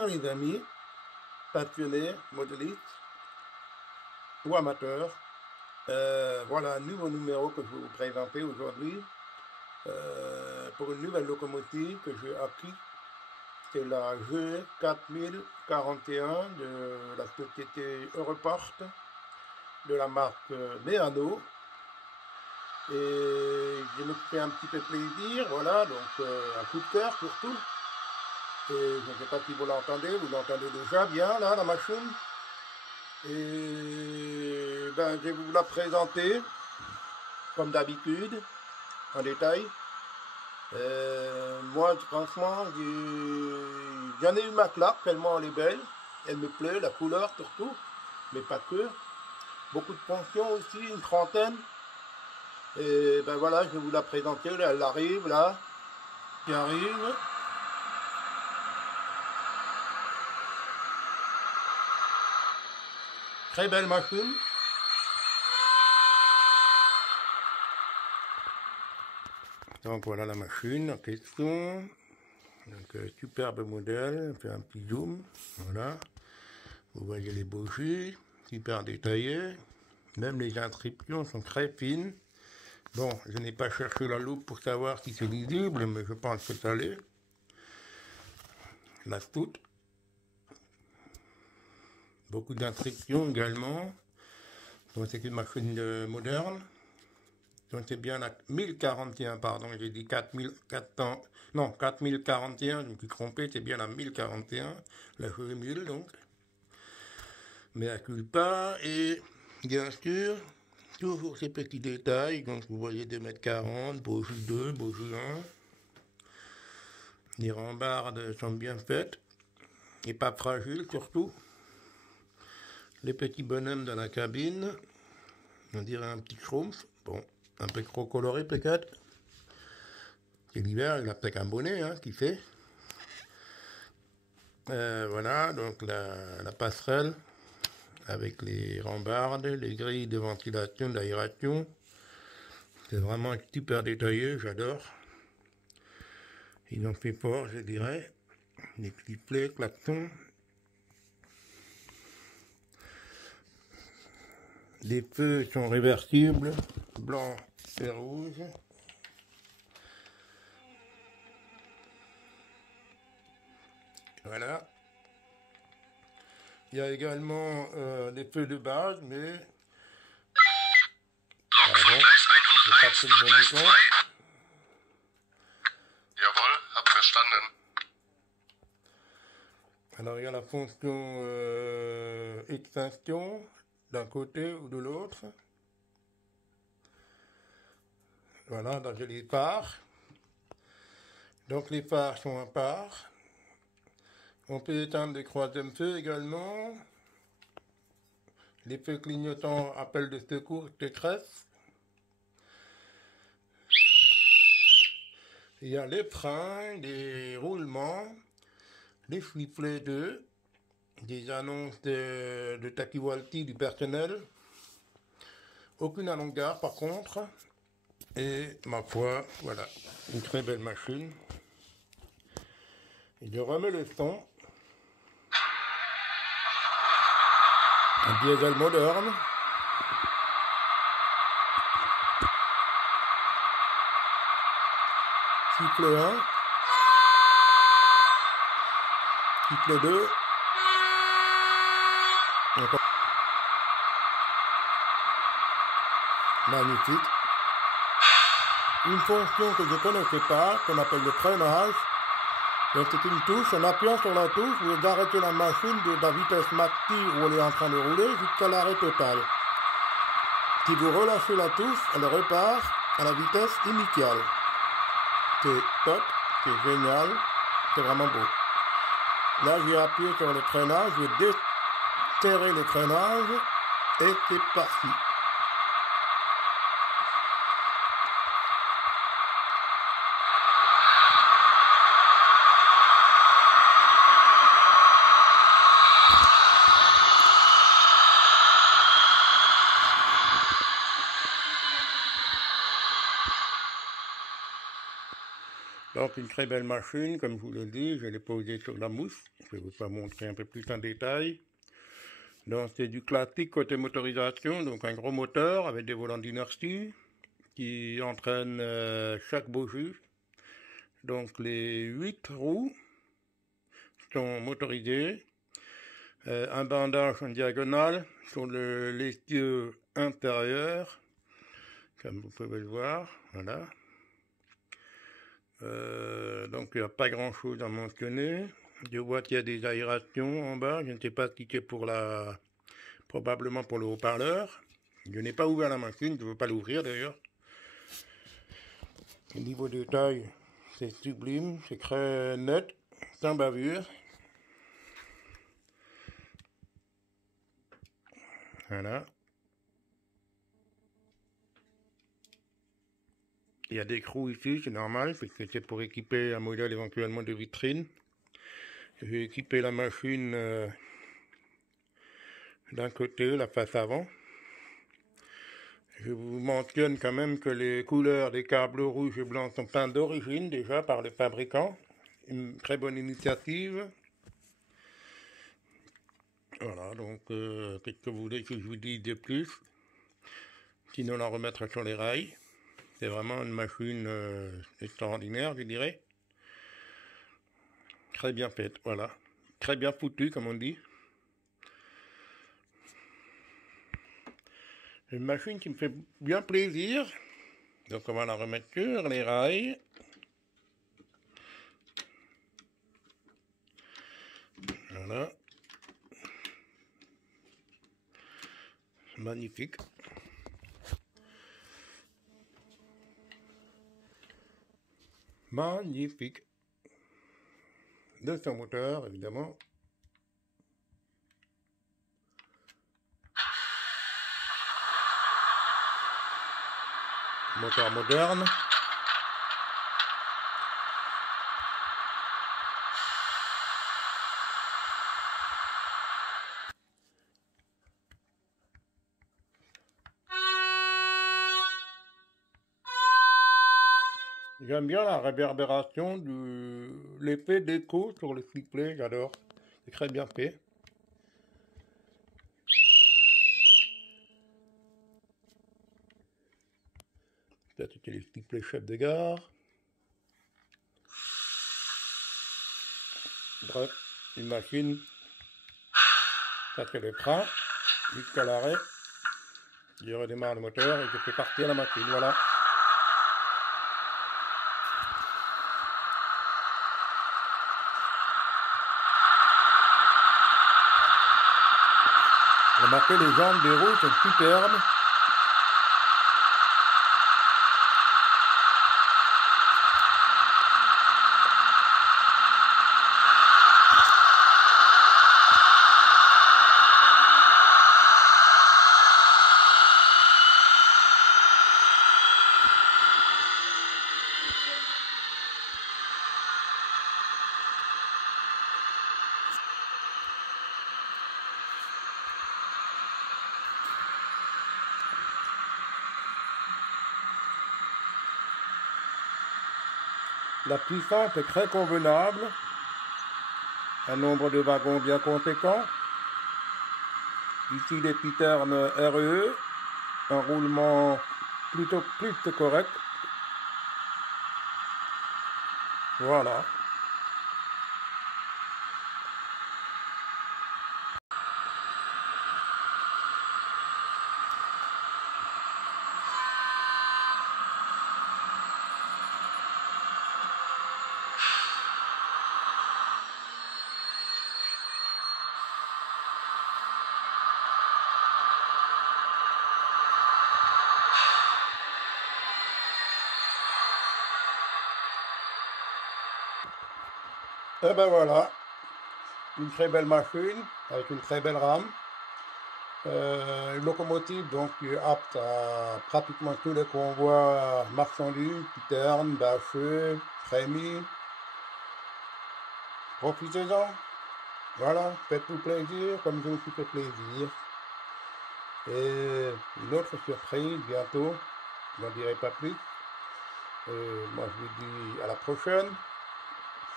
Bonjour les amis, passionnés, modélistes ou amateurs. Voilà un nouveau numéro que je vais vous présenter aujourd'hui pour une nouvelle locomotive que j'ai acquis. C'est la G4041 de la société Europort de la marque Meano. Et je me suis fait un petit peu plaisir, voilà, donc un coup de cœur surtout. Et je ne sais pas si vous l'entendez déjà bien là, la machine. Et ben, je vais vous la présenter comme d'habitude, en détail. Moi, franchement, j'en ai eu ma claque, tellement elle est belle. Elle me plaît, la couleur surtout, mais pas que. Beaucoup de fonctions aussi, une trentaine. Et ben voilà, je vais vous la présenter, là, elle arrive là, qui arrive. Très belle machine. Donc voilà la machine en question. Donc superbe modèle, on fait un petit zoom. Voilà. Vous voyez les bougies, super détaillées. Même les inscriptions sont très fines. Bon, je n'ai pas cherché la loupe pour savoir si c'est lisible, mais je pense que ça l'est. La toute. Beaucoup d'inscriptions également. Donc c'est une machine moderne. Donc c'est bien la 1041, pardon, j'ai dit 4400, non, 4041, je me suis trompé, c'est bien la 1041, la G1000 donc. Mais à culpa, et bien sûr, toujours ces petits détails, donc vous voyez 2,40 m, bougie 2, bougie 1. Les rambardes sont bien faites, et pas fragiles surtout. Les petits bonhommes dans la cabine, on dirait un petit schtroumpf, bon. Un peu trop coloré peut-être. C'est l'hiver, il a peut-être un bonnet, hein, qui fait. Voilà, donc la passerelle avec les rambardes, les grilles de ventilation, d'aération. C'est vraiment super détaillé, j'adore. Ils ont fait fort, je dirais. Les sifflets, klaxons. Les feux sont réversibles, blanc et rouge. Voilà. Il y a également des feux de base, mais... Pardon, j'ai pas pris le bon bouton. Jawohl, hab verstanden. Alors il y a la fonction extinction d'un côté ou de l'autre. Voilà, donc j'ai les phares. Donc les phares sont à part. On peut éteindre les troisième feux également. Les feux clignotants, appel de secours, détresse. Il y a les freins, les roulements, les sifflets des annonces de tachyvaltie du personnel. Aucune allongard par contre. Et ma foi, voilà, une très belle machine. Et je remets le son. Un diesel moderne. Sifflet 1. Sifflet 2. Magnifique. Une fonction que je ne connaissais pas, qu'on appelle le freinage. Donc c'est une touche, en appuyant sur la touche, vous arrêtez la machine de la vitesse maxi où elle est en train de rouler jusqu'à l'arrêt total. Si vous relâchez la touche, elle repart à la vitesse initiale. C'est top, c'est génial, c'est vraiment beau. Là j'ai appuyé sur le freinage, je vais desserrer le freinage et c'est parti. Donc une très belle machine, comme je vous l'ai dit, je l'ai posée sur la mousse, je vais vous montrer un peu plus en détail. Donc c'est du classique côté motorisation, donc un gros moteur avec des volants d'inertie qui entraîne chaque bougie. Donc les 8 roues sont motorisées. Un bandage en diagonale sur l'essieu intérieur, comme vous pouvez le voir, voilà. Donc il n'y a pas grand chose à mentionner. Je vois qu'il y a des aérations en bas, je ne sais pas si c'est pour probablement pour le haut-parleur. Je n'ai pas ouvert la machine, je ne veux pas l'ouvrir d'ailleurs. Au niveau de taille, c'est sublime, c'est très net, sans bavure. Voilà. Il y a des crous ici, c'est normal, puisque c'est pour équiper un modèle éventuellement de vitrine. J'ai équipé la machine d'un côté, la face avant. Je vous mentionne quand même que les couleurs des câbles rouges et blancs sont peints d'origine déjà par le fabricant. Une très bonne initiative. Voilà, donc qu'est-ce que vous voulez que je vous dise de plus? Sinon la remettre sur les rails. C'est vraiment une machine extraordinaire, je dirais. Très bien faite, voilà. Très bien foutue, comme on dit. Une machine qui me fait bien plaisir. Donc on va la remettre sur les rails. Voilà. Magnifique. Magnifique. 200 moteurs, évidemment. Moteur moderne. J'aime bien la réverbération l'effet d'écho sur le sifflet, j'adore. C'est très bien fait. Ça, c'était les sifflets chef de gare. Bref, une machine. Ça, c'est le frein. Jusqu'à l'arrêt. Je redémarre le moteur et je fais partir la machine. Voilà. Remarquez, les jambes des roues sont superbes. La puissance est très convenable, un nombre de wagons bien conséquent. Ici les Pitern RE, un roulement plutôt plus que correct. Voilà. Et ben voilà, une très belle machine avec une très belle rame. Une locomotive donc qui est apte à pratiquement tous les convois marchandises, Pitern, Bâché, Frémy. Profitez-en. Voilà, faites-vous plaisir comme je me suis fait plaisir. Et une autre surprise bientôt, je n'en dirai pas plus. Et moi je vous dis à la prochaine.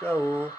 Ciao.